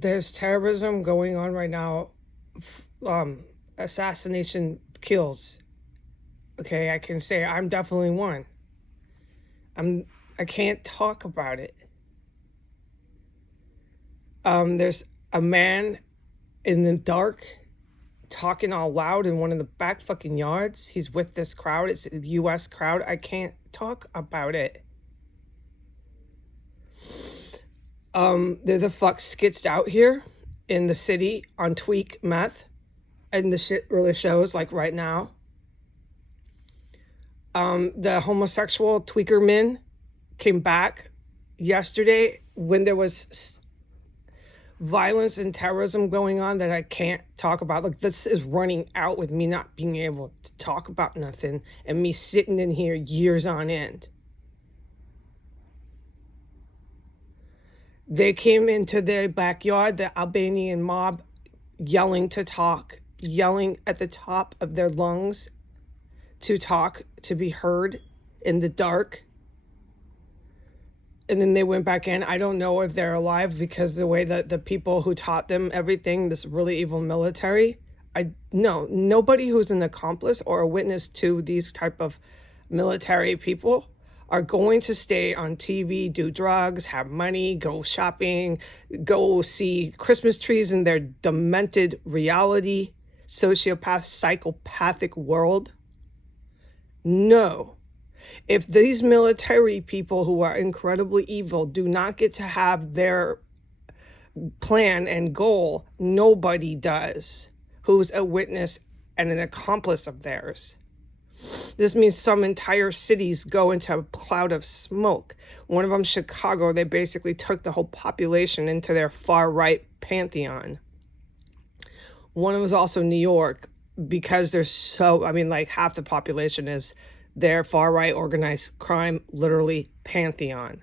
There's terrorism going on right now, assassination kills. Okay, I can say I'm definitely one. I'm I can't talk about it. There's a man in the dark talking all loud in one of the back fucking yards. He's with this crowd. It's a US crowd. I can't talk about it. They're the fuck skitzed out here in the city on tweak meth, and the shit really shows like right now. The homosexual tweaker men came back yesterday when there was violence and terrorism going on that I can't talk about. Like, this is running out with me not being able to talk about nothing and me sitting in here years on end. They came into their backyard, the Albanian mob, yelling to talk, yelling at the top of their lungs to talk, to be heard in the dark. And then they went back in. I don't know if they're alive because the way that the people who taught them everything, this really evil military, nobody who's an accomplice or a witness to these type of military people are going to stay on TV, do drugs, have money, go shopping, go see Christmas trees in their demented reality, sociopath, psychopathic world. No. If these military people who are incredibly evil do not get to have their plan and goal, nobody does who's a witness and an accomplice of theirs. This means some entire cities go into a cloud of smoke. One of them, Chicago, they basically took the whole population into their far-right pantheon. One of them was also New York, because there's like half the population is their far-right organized crime, literally pantheon.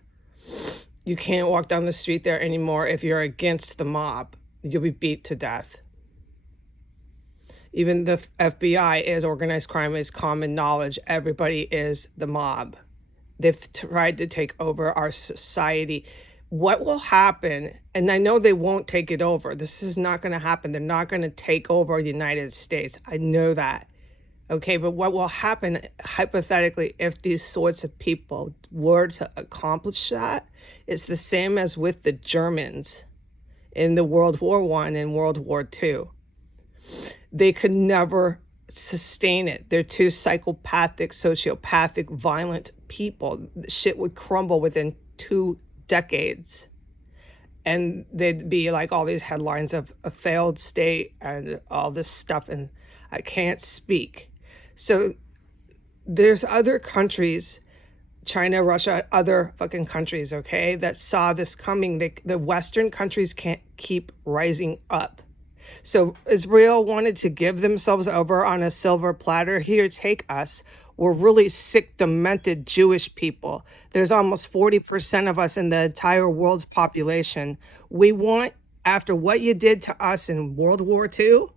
You can't walk down the street there anymore if you're against the mob. You'll be beat to death. Even the FBI is organized crime, is common knowledge. Everybody is the mob. They've tried to take over our society. What will happen, and I know they won't take it over. This is not going to happen. They're not going to take over the United States. I know that. Okay, but what will happen hypothetically if these sorts of people were to accomplish that is the same as with the Germans in the World War I and World War II. They could never sustain it. They're two psychopathic, sociopathic, violent people. The shit would crumble within 2 decades. And they'd be like all these headlines of a failed state and all this stuff, and I can't speak. So there's other countries, China, Russia, other fucking countries, okay, that saw this coming. The Western countries can't keep rising up. So Israel wanted to give themselves over on a silver platter. Here, take us. We're really sick, demented Jewish people. There's almost 40% of us in the entire world's population. We want, after what you did to us in World War II,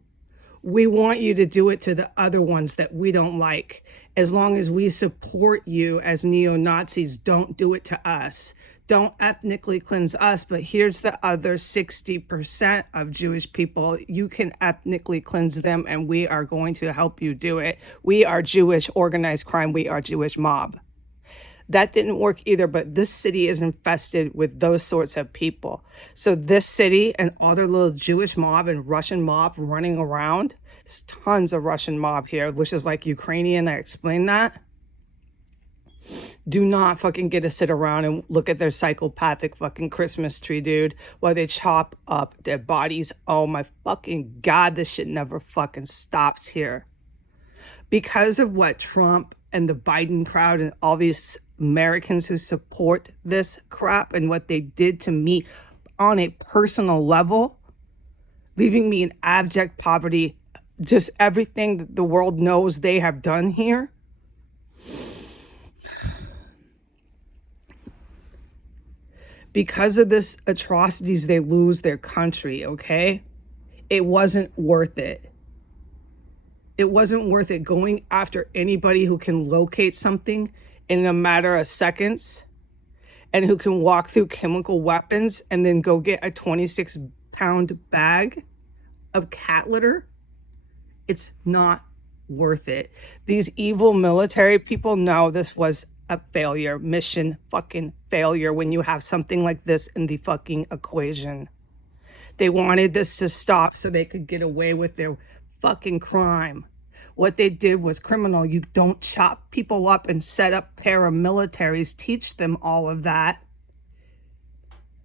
we want you to do it to the other ones that we don't like. As long as we support you as neo-Nazis, don't do it to us. Don't ethnically cleanse us, but here's the other 60% of Jewish people. You can ethnically cleanse them, and we are going to help you do it. We are Jewish organized crime. We are Jewish mob. That didn't work either, but this city is infested with those sorts of people. So this city and other little Jewish mob and Russian mob running around, there's tons of Russian mob here, which is like Ukrainian. I explained that. Do not fucking get to sit around and look at their psychopathic fucking Christmas tree, dude, while they chop up dead bodies. Oh my fucking God, this shit never fucking stops here. Because of what Trump and the Biden crowd and all these Americans who support this crap and what they did to me on a personal level, leaving me in abject poverty, just everything that the world knows they have done here. Because of this atrocities, they lose their country, okay? It wasn't worth it. It wasn't worth it going after anybody who can locate something in a matter of seconds and who can walk through chemical weapons and then go get a 26 pound bag of cat litter, it's not worth it. These evil military people know this was a failure, mission fucking failure when you have something like this in the fucking equation. They wanted this to stop so they could get away with their fucking crime. What they did was criminal. You don't chop people up and set up paramilitaries, teach them all of that.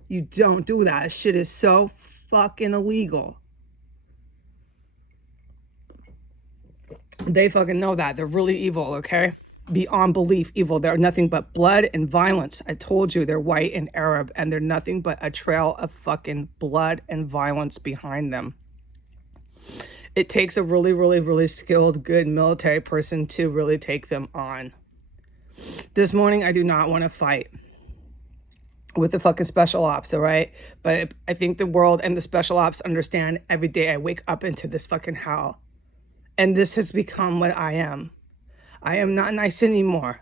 You don't do that. Shit is so fucking illegal. They fucking know that. They're really evil, okay? Beyond belief evil. They're nothing but blood and violence. I told you they're white and Arab, and they're nothing but a trail of fucking blood and violence behind them. It takes a really, really, really skilled, good military person to really take them on. This morning, I do not want to fight with the fucking special ops, all right? But I think the world and the special ops understand every day I wake up into this fucking hell. And this has become what I am. I am not nice anymore.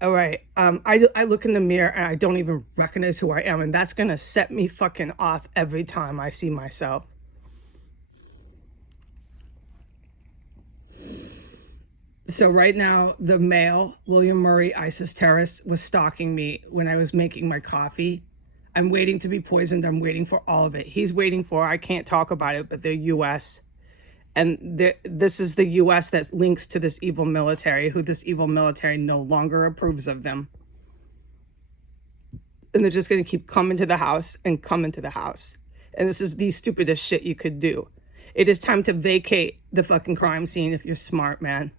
All right. I look in the mirror and I don't even recognize who I am. And that's going to set me fucking off every time I see myself. So right now, the male, William Murray, ISIS terrorist, was stalking me when I was making my coffee. I'm waiting to be poisoned. I'm waiting for all of it. He's waiting for, I can't talk about it, but the U.S., and this is the U.S. that links to this evil military, who this evil military no longer approves of them. And they're just going to keep coming to the house and coming to the house. And this is the stupidest shit you could do. It is time to vacate the fucking crime scene if you're smart, man.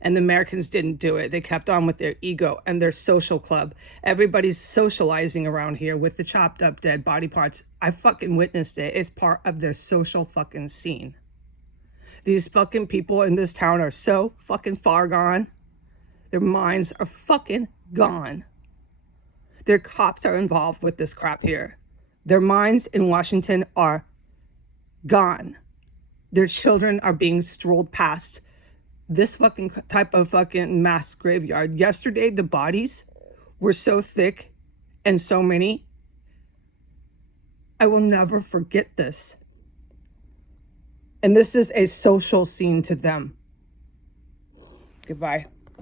And the Americans didn't do it. They kept on with their ego and their social club. Everybody's socializing around here with the chopped up dead body parts. I fucking witnessed it. It's part of their social fucking scene. These fucking people in this town are so fucking far gone. Their minds are fucking gone. Their cops are involved with this crap here. Their minds in Washington are gone. Their children are being strolled past this fucking type of fucking mass graveyard. Yesterday, the bodies were so thick and so many. I will never forget this. And this is a social scene to them. Goodbye.